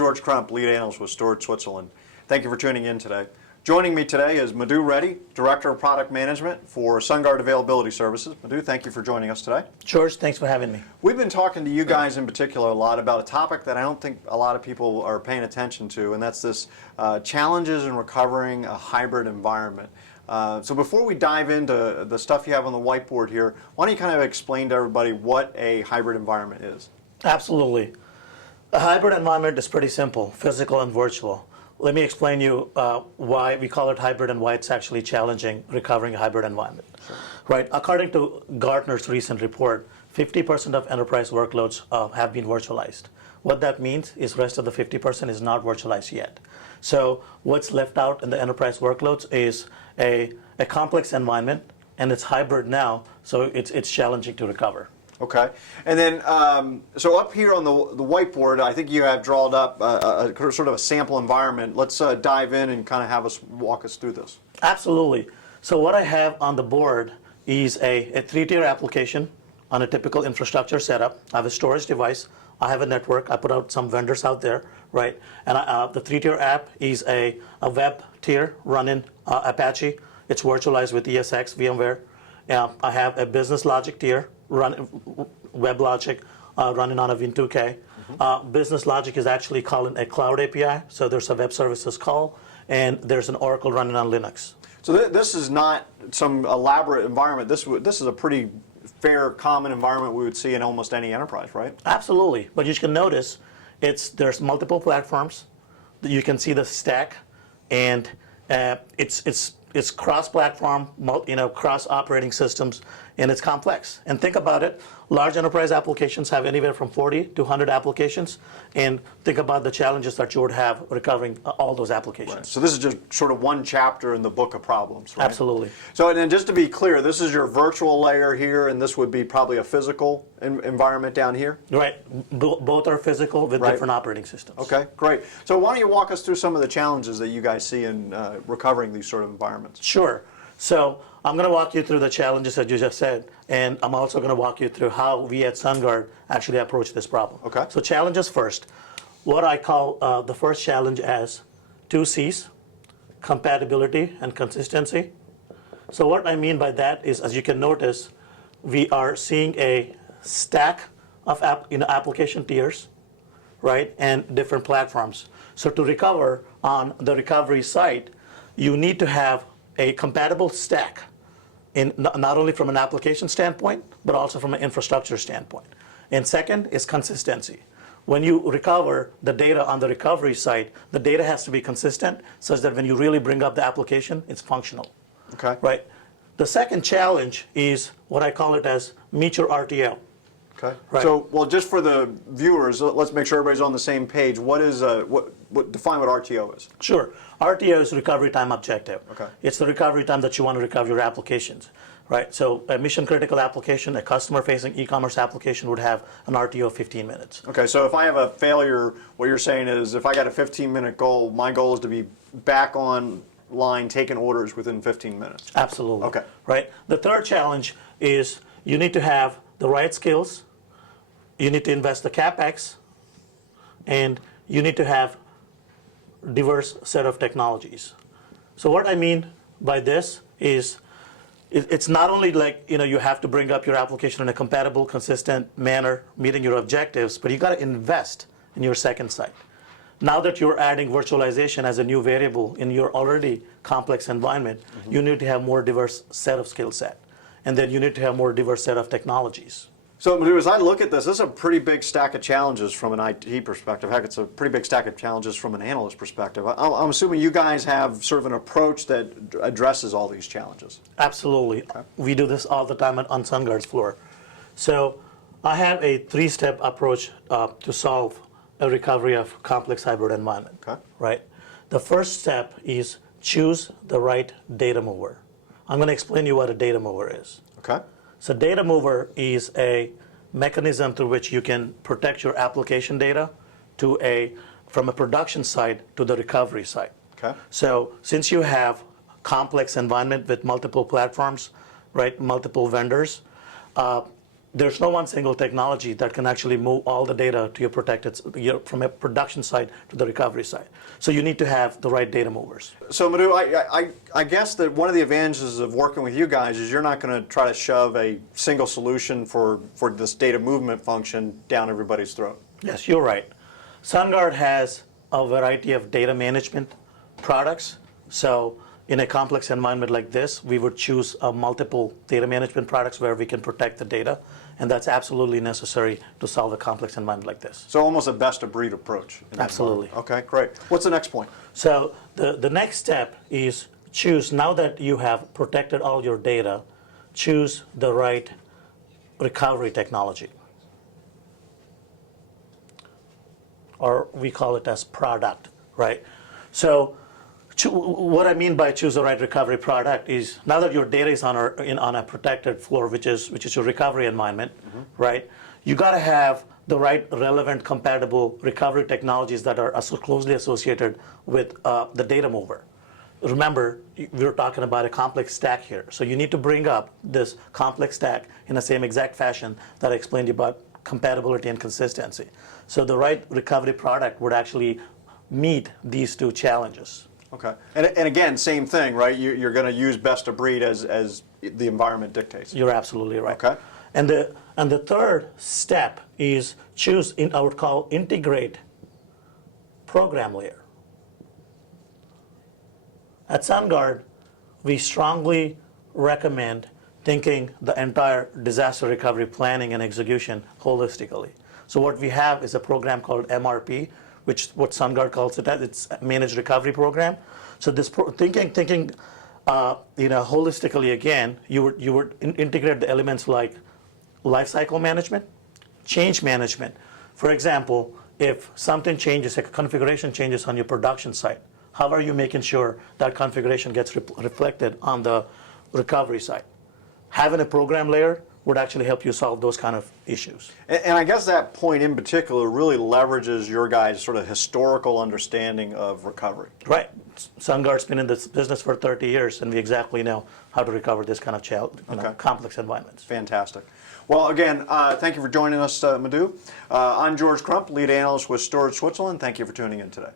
George Crump, lead analyst with Storage Switzerland. Thank you for tuning in today. Joining me today is Madhu Reddy, Director of Product Management for SunGard Availability Services. Madhu, thank you for joining us today. George, thanks for having me. We've been talking to you guys in particular a lot about a topic that I don't think a lot of people are paying attention to, and that's this challenges in recovering a hybrid environment. So before we dive into the stuff you have on the whiteboard here, why don't you kind of explain to everybody what a hybrid environment is? Absolutely. A hybrid environment is pretty simple, physical and virtual. Let me explain you why we call it hybrid and why it's actually challenging recovering a hybrid environment. Sure. Right. According to Gartner's recent report, 50% of enterprise workloads have been virtualized. What that means is the rest of the 50% is not virtualized yet. So what's left out in the enterprise workloads is a complex environment, and it's hybrid now, so it's challenging to recover. Okay, and then so up here on the whiteboard, I think you have drawn up a sort of a sample environment. Let's dive in and kind of walk us through this. Absolutely. So what I have on the board is a three-tier application on a typical infrastructure setup. I have a storage device. I have a network. I put out some vendors out there, right? And the three-tier app is a web tier running Apache. It's virtualized with ESX, VMware. I have a business logic tier, WebLogic, running on a Win2K. Business logic is actually calling a cloud API, so there's a web services call, and there's an Oracle running on Linux. So this is not some elaborate environment. This is a pretty fair, common environment we would see in almost any enterprise, right? Absolutely, but you can notice there's multiple platforms. You can see the stack, and it's cross-platform, cross-operating systems, and it's complex. And think about it, large enterprise applications have anywhere from 40 to 100 applications, and think about the challenges that you would have recovering all those applications. Right. So this is just sort of one chapter in the book of problems, right? Absolutely. So and then just to be clear, this is your virtual layer here, and this would be probably a physical environment down here? Right. Both are physical with different operating systems. Okay, great. So why don't you walk us through some of the challenges that you guys see in recovering these sort of environments? Sure. So I'm going to walk you through the challenges that you just said, and I'm also going to walk you through how we at SunGard actually approach this problem. Okay. So challenges first. What I call the first challenge as 2 C's, compatibility and consistency. So what I mean by that is, as you can notice, we are seeing a stack of application tiers, right, and different platforms. So to recover on the recovery side, you need to have a compatible stack, in not only from an application standpoint, but also from an infrastructure standpoint. And second is consistency. When you recover the data on the recovery side, the data has to be consistent such that when you really bring up the application, it's functional. Okay. Right? The second challenge is what I call it as meet your RTO. Okay. Right. So, well, just for the viewers, let's make sure everybody's on the same page. What is define what RTO is? Sure. RTO is recovery time objective. Okay. It's the recovery time that you want to recover your applications, right? So a mission critical application, a customer facing e-commerce application would have an RTO of 15 minutes. Okay, so if I have a failure, what you're saying is if I got a 15-minute goal, my goal is to be back on line taking orders within 15 minutes. Absolutely. Okay. Right. The third challenge is you need to have the right skills, you need to invest the CapEx, and you need to have diverse set of technologies. So what I mean by this is it's not only like you have to bring up your application in a compatible, consistent manner, meeting your objectives, but you got to invest in your second site. Now that you're adding virtualization as a new variable in your already complex environment, you need to have more diverse set of skill set, and then you need to have more diverse set of technologies. So Madhu, as I look at this is a pretty big stack of challenges from an IT perspective. Heck, it's a pretty big stack of challenges from an analyst perspective. I'm assuming you guys have sort of an approach that addresses all these challenges. Absolutely. Okay. We do this all the time on SunGard's floor. So I have a 3-step approach to solve a recovery of complex hybrid environment. Okay. Right? The first step is choose the right data mover. I'm going to explain to you what a data mover is. Okay. So data mover is a mechanism through which you can protect your application data from a production side to the recovery side. Okay. So since you have complex environment with multiple platforms, right, multiple vendors, there's no one single technology that can actually move all the data to your protected, from a production side to the recovery side. So you need to have the right data movers. So Madhu, I guess that one of the advantages of working with you guys is you're not going to try to shove a single solution for this data movement function down everybody's throat. Yes, you're right. SunGuard has a variety of data management products. So in a complex environment like this, we would choose multiple data management products where we can protect the data, and that's absolutely necessary to solve a complex environment like this. So almost a best-of-breed approach. Absolutely. Okay, great. What's the next point? So the next step is choose, now that you have protected all your data, choose the right recovery technology. Or we call it as product, right? So what I mean by choose the right recovery product is, now that your data is on a protected floor, which is your recovery environment, right? You got to have the right relevant compatible recovery technologies that are closely associated with the data mover. Remember, we're talking about a complex stack here. So you need to bring up this complex stack in the same exact fashion that I explained to you about compatibility and consistency. So the right recovery product would actually meet these two challenges. Okay. And again, same thing, right? You're going to use best of breed as the environment dictates. You're absolutely right. Okay. And the third step is choose, I would call, integrate program layer. At SunGuard, we strongly recommend thinking the entire disaster recovery planning and execution holistically. So what we have is a program called MRP, which what SunGuard calls it as, it's a managed recovery program. So this thinking holistically again, you would integrate the elements like lifecycle management, change management. For example, if something changes, like a configuration changes on your production site, how are you making sure that configuration gets reflected on the recovery side? Having a program layer would actually help you solve those kind of issues. And I guess that point in particular really leverages your guys' sort of historical understanding of recovery. Right. SunGuard's been in this business for 30 years, and we exactly know how to recover this kind of complex environments. Fantastic. Well, again, thank you for joining us, Madhu. I'm George Crump, lead analyst with Storage Switzerland. Thank you for tuning in today.